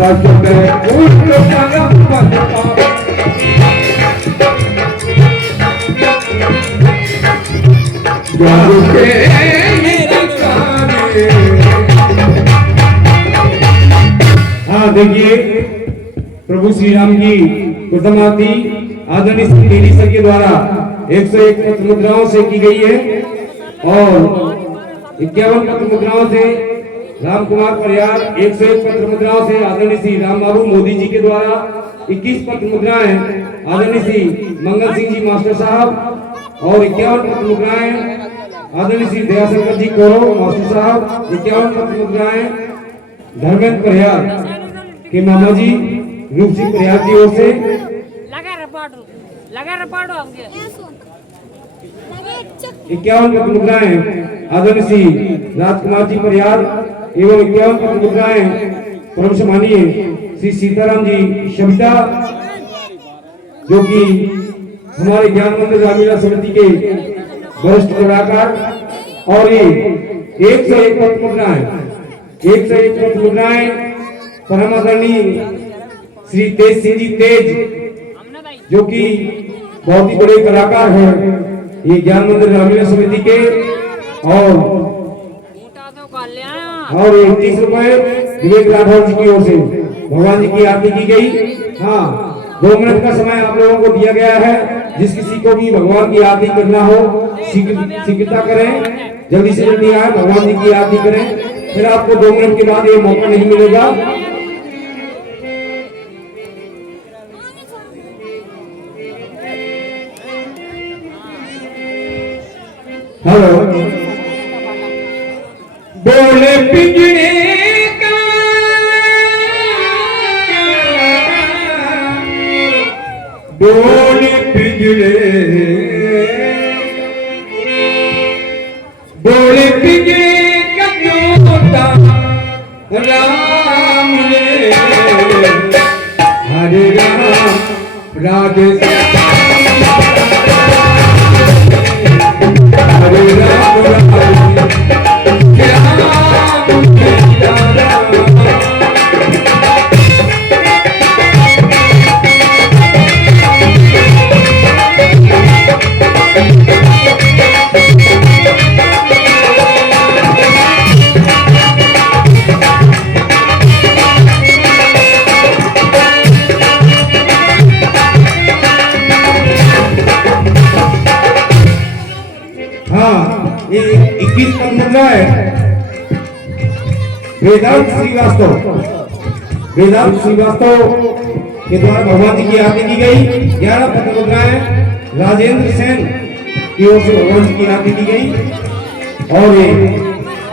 हाँ देखिए, प्रभु श्री राम की प्रथम आरती आदरणीय श्री सर के द्वारा 101 पत्र मुद्राओं से की गई है और 51 पत्र मुद्राओं से राम कुमार परियार, 101 पत्र मुद्राओं से आदरणीय श्री राम बाबू मोदी जी के द्वारा 21 पत्र मुद्राएं आदरणीय श्री मंगल सिंह जी मास्टर साहब और 51 पत्र मुद्राएं आदरणीय श्री दयाशंकर जी कौरव मास्टर साहब, 51 पत्र मुद्राएं धर्मेंद्र परियार के मामा जी रूप सिंह परियार की ओर से लगा रपाड़ो 51 पत्र मुद्राएं आदरणीय श्री राजकुमार जी परियार एवं 51 पत्र मुद्राएं परम सम्मानीय श्री सीताराम जी शब्दा जो कि हमारे ज्ञान मंदिर रामलीला समिति के वरिष्ठ कलाकार और ये 101 पत्र मुद्राएं 101 पत्र मुद्राएं परम आदरणीय श्री तेज सिंह जी तेज जो कि बहुत ही बड़े कलाकार हैं ये ज्ञान मंदिर रामलीला समिति के और 21 रुपए विवेक राठौर जी की ओर से भगवान जी की आरती की गई। हाँ 2 मिनट का समय आप लोगों को दिया गया है, जिस किसी को भी भगवान की आरती करना हो शीघ्रता करें, जल्दी से जल्दी आए भगवान जी की आरती करें, फिर आपको 2 मिनट के बाद ये मौका नहीं मिलेगा। हेलो बोले पिंजरे का बोले पिंजरे बोले पिंजरे का जोता राम रे हरे राम राधे हरे राम वेदांत श्रीवास्तव के द्वारा भगवान जी की आरती की गई। 11 पत्र मुद्राएं राजेंद्र सेन की ओर से भगवान जी की आरती की गई और ये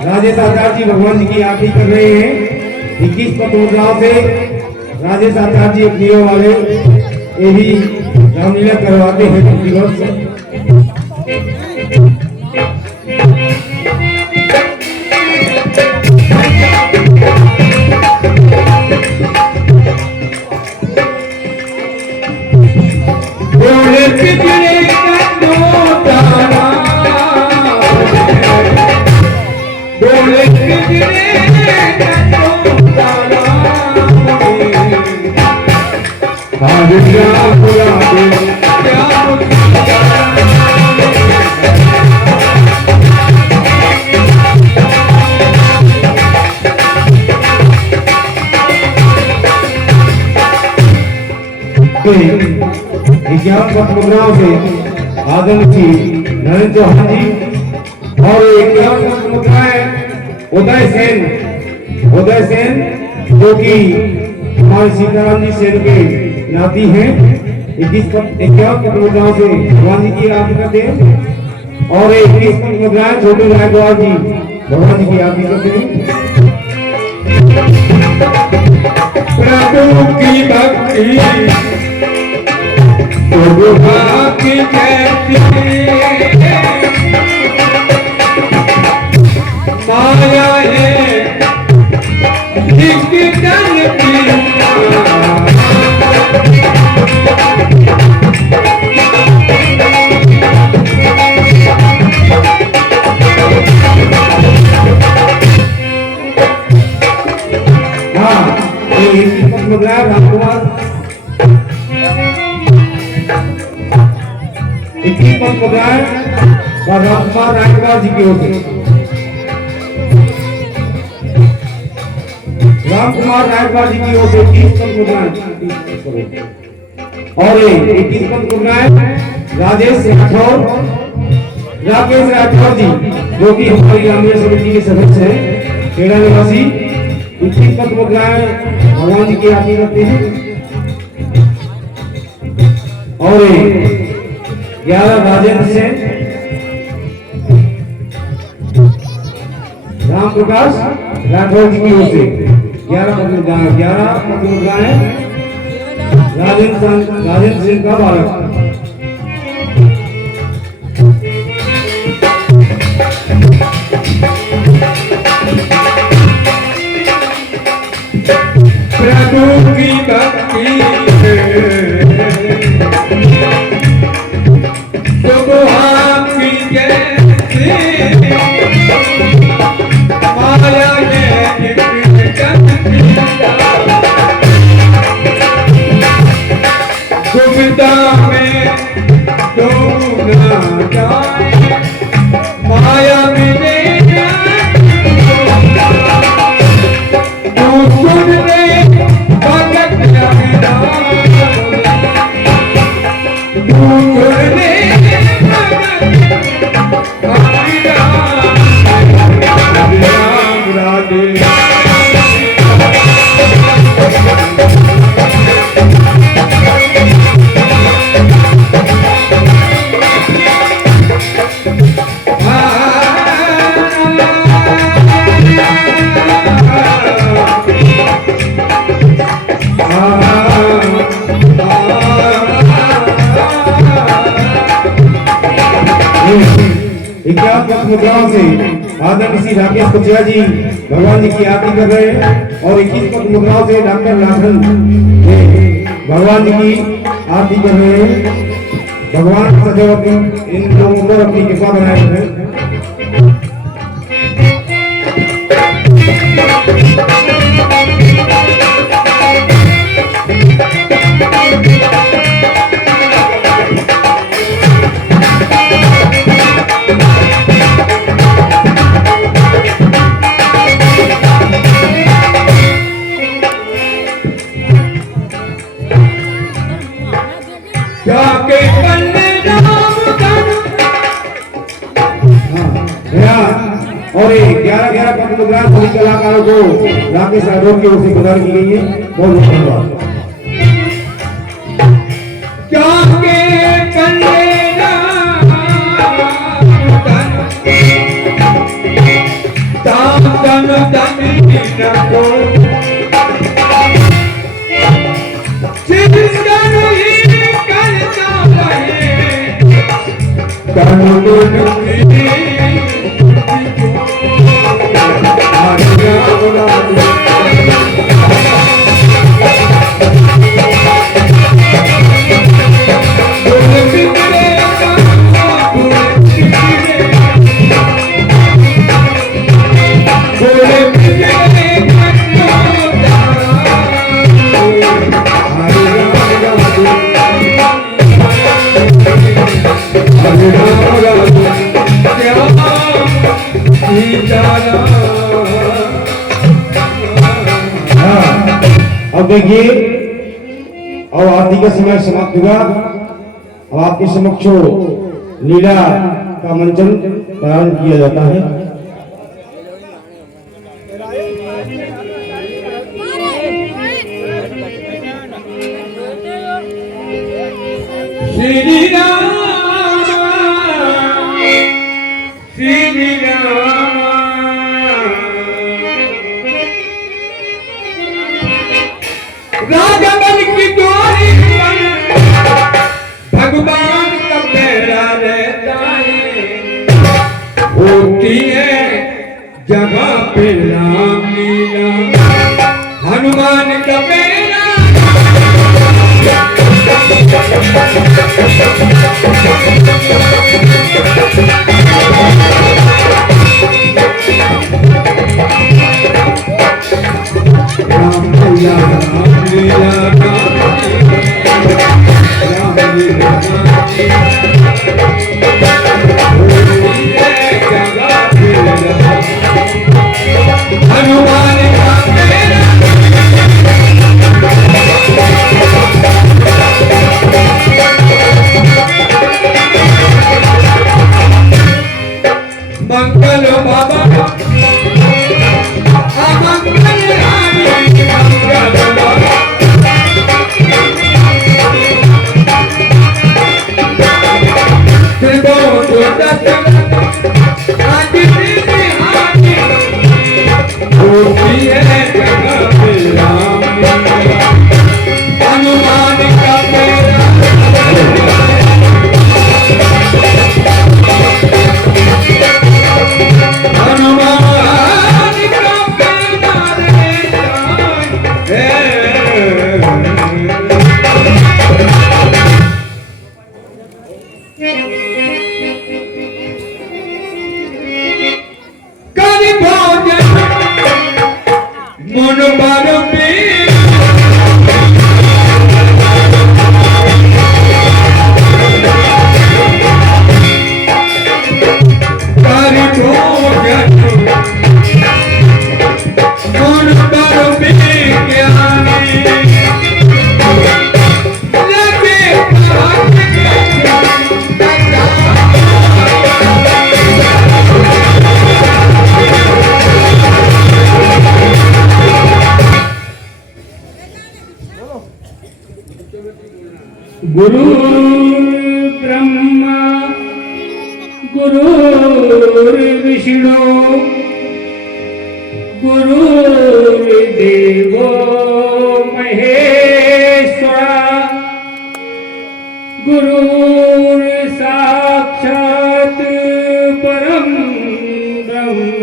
राजेश आचार्य जी भगवान जी की आरती कर रहे हैं। 21 पत्र मुद्राओं से राजेश आचार्य जी अपनी ओर वाले ये भी रामलीला करवाते हैं प्रतिवर्ष। मुद्राओं से आदरणीय नरेंद्र चौहान जी और 51 मुद्राएं उदय सेन जो कि हमारे सीताराम जी सेन के नाती हैं। 51 मुद्राओं से भगवान जी की आरती करते हैं और 21 मुद्राएं छोटे रायगवार जी भगवान जी की आरती करते हैं। प्रभु की भक्ति की माया है जिसकी जन की हाँ ये 21 पद मुद्राएं रामकुमार 21 पद मुद्राएं रामकुमार रायकवार जी की ओर से रामकुमार रायकवार जी की ओर से 21 पद मुद्राएं और ये 21 पद मुद्राएं राजेश राठौर जी जो कि हमारी ग्रामीण समिति के सदस्य हैं खेड़ा निवासी 21 पद मुद्राएं भगवान जी की आरती करते हैं और 11 राजेंद्र से राम प्रकाश राठौर जी की ओर से 11 पद मुद्राएं राजेंद्र सिंह का बालक प्रभु की भक्ति आपकी जैसे माया सुविधा में डूबना जाए माया मिले मुद्राओं से आदरणीय श्री राकेश कुचिया जी भगवान जी की आरती कर रहे हैं और 21 पद मुद्राओं से डॉक्टर लाखन भगवान जी की आरती कर रहे हैं। भगवान सदैव इन लोगों पर अपनी कृपा बनाए रखें। और 11 पद मुद्राएं सभी कलाकारों को राकेश राठौर की ओर से प्रदान की गई है। बहुत बहुत धन्यवाद। अब देखिए और आरती का समय समाप्त हुआ। अब आपके समक्ष लीला का मंचन प्रारंभ किया जाता है। श्री राम श्री राम राघवन की डोरी भगवान का पैरा रहता है होती है जगह पे राम लीला हनुमान का पैरा राम गुरु ब्रह्मा गुरुर्विष्णु गुरुर्देवो महेश्वरा गुरुर्साक्षात् परं ब्रह्म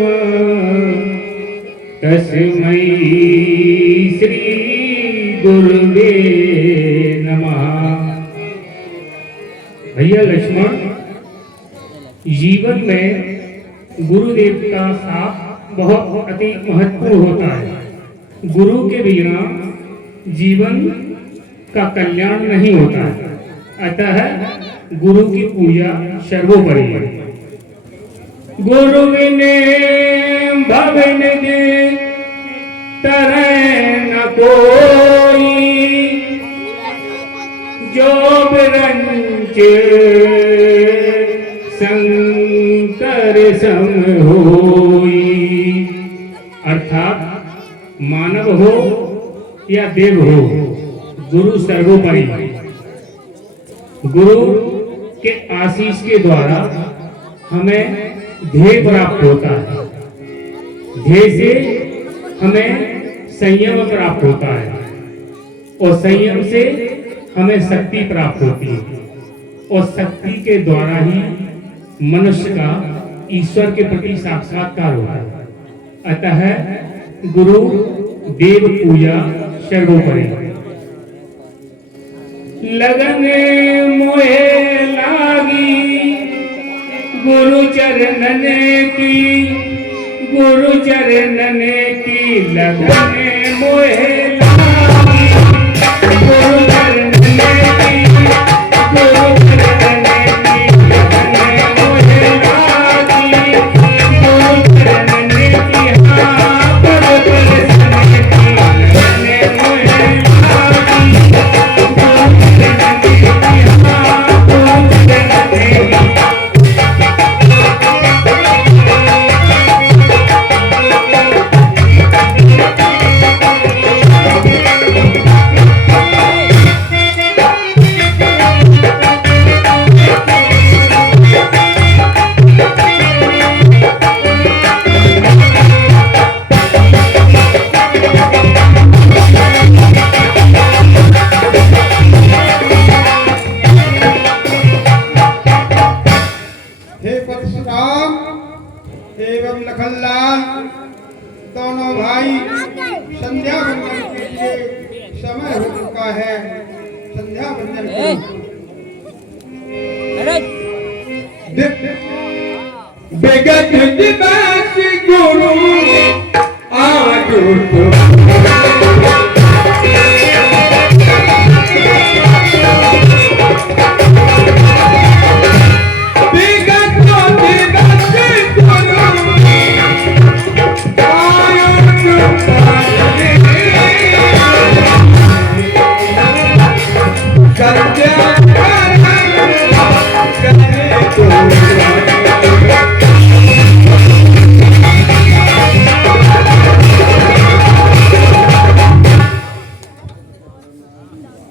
तस्मै श्री गुरुवे नमः। भैया लक्ष्मण, जीवन में गुरुदेव का साथ बहुत अति महत्वपूर्ण होता है। गुरु के बिना जीवन का कल्याण नहीं होता है, अतः गुरु की पूजा सर्वोपरि है। गुरु बिने भवन दे तरह न कोई, जो बिरंच शंकर सम होई। अर्थात मानव हो या देव हो, गुरु सर्वोपरि है। गुरु के आशीष के द्वारा हमें ध्येय प्राप्त होता है, ध्येय से हमें संयम प्राप्त होता है और संयम से हमें शक्ति प्राप्त होती है और शक्ति के द्वारा ही मनुष्य का ईश्वर के प्रति साक्षात्कार होता है। अतः गुरु देव पूजा सर्वोपरि। लगन मोहे लागी गुरु चरणन की, गुरु चरणन की लगन मोहे लागी, गुरु चरणन की, गुरु चरणन की लगन मोहे लागी, गुरु चरणन की हाँ पर दर्शन की लगन मोहे लागी, गुरु चरणन की हाँ गुरु चरणन की। एवं लखनलाल दोनों भाई संध्या वंदन के लिए समय हो चुका है। संध्या वंदन बेगत दिवस गुरु आज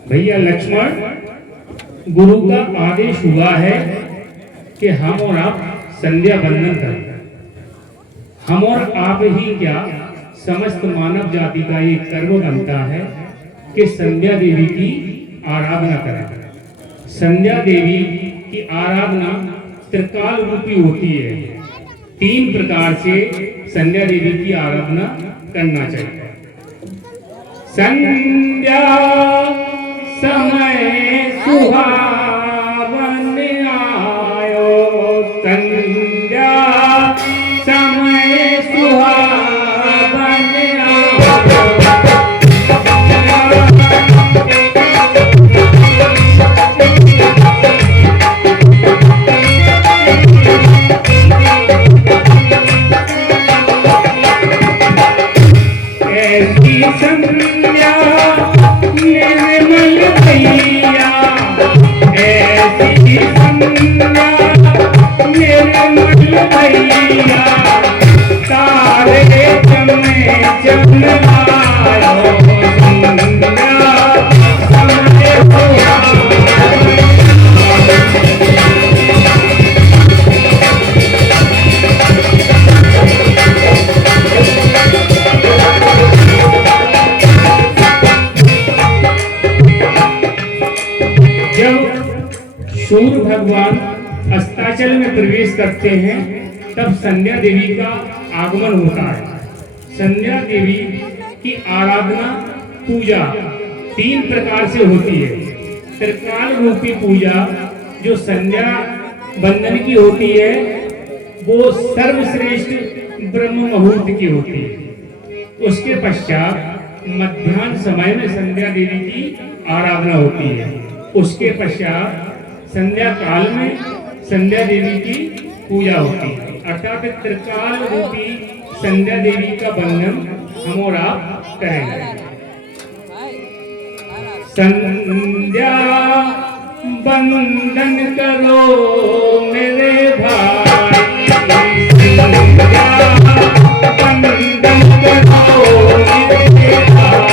भैया लक्ष्मण, गुरु का आदेश हुआ है कि हम और आप संध्या बंदन करें। हम और आप ही क्या, समस्त मानव जाति का ये कर्म बनता है कि संध्या देवी की आराधना करें। संध्या देवी की आराधना त्रिकाल रूपी होती है। 3 प्रकार से संध्या देवी की आराधना करना चाहिए। संध्या समय सुहावन आयो, संध्या समय सुहावन आयो। ऐसी संध्या निर्मल भैया, ऐसी संध्या निर्मल भैया, तारे चमने चमनायो, संध्या समय सुहावन। सूर्य भगवान अस्ताचल में प्रवेश करते हैं तब संध्या देवी का आगमन होता है। संध्या देवी की आराधना पूजा 3 प्रकार से होती है। त्रिकाल रूपी पूजा जो संध्या बंदन की होती है वो सर्वश्रेष्ठ ब्रह्म मुहूर्त की होती है। उसके पश्चात मध्याह्न समय में संध्या देवी की आराधना होती है। उसके पश्चात संध्या काल में संध्या देवी की पूजा होती है। अर्थात त्रिकाल रूपी संध्या देवी का बंधन हम और आप करेंगे। संध्या बंधन करो मेरे भाई, संध्या बंधन करो मेरे भाई।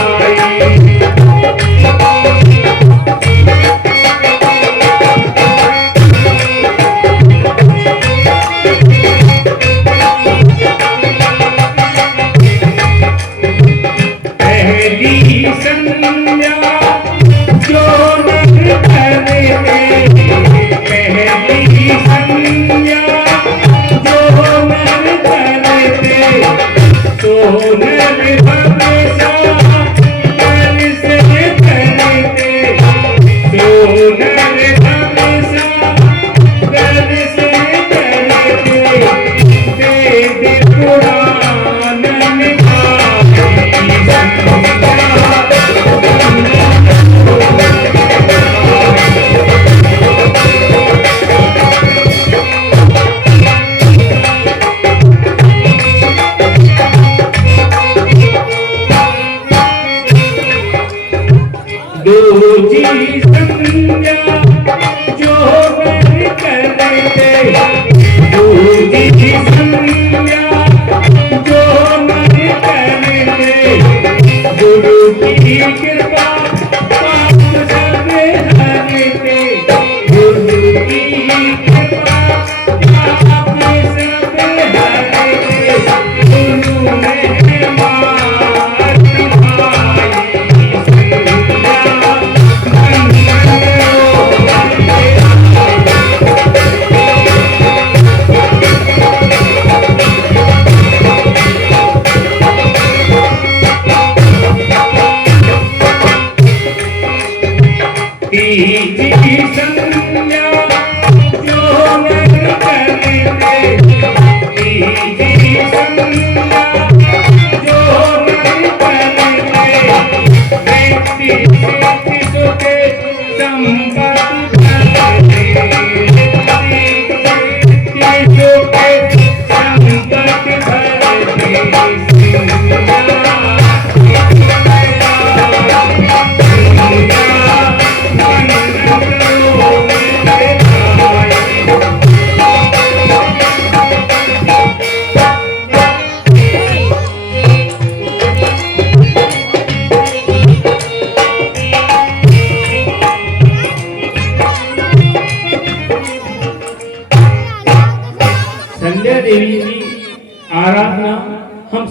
Oh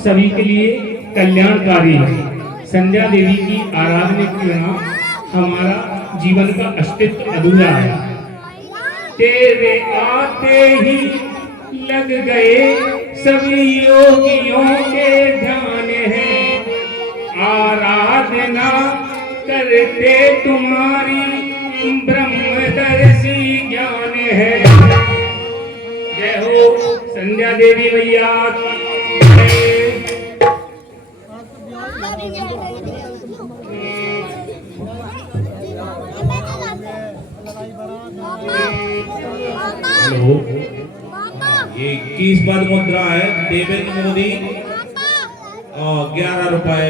सभी के लिए कल्याणकारी है। संध्या देवी की आराधना के बिना हमारा जीवन का अस्तित्व अधूरा है। तेरे आते ही लग गए सभी योगियों के ध्यान है, आराधना करते तुम्हारी ब्रह्मदर्शी ज्ञान है। जय हो संध्या देवी मैया की जय। हेलो, ये 21 पद मुद्रा है। देवेंद्र मोदी 11 रुपए,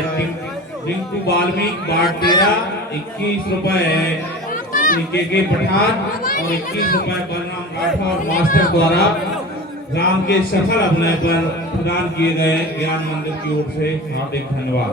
रिंकू वाल्मीकि बाटेरा 21 रुपए है, के पठान और 21 रुपए बलराम राठौर मास्टर द्वारा राम के सफल अभिनय पर प्रदान किए गए ज्ञान मंदिर की ओर से हार्दिक धन्यवाद।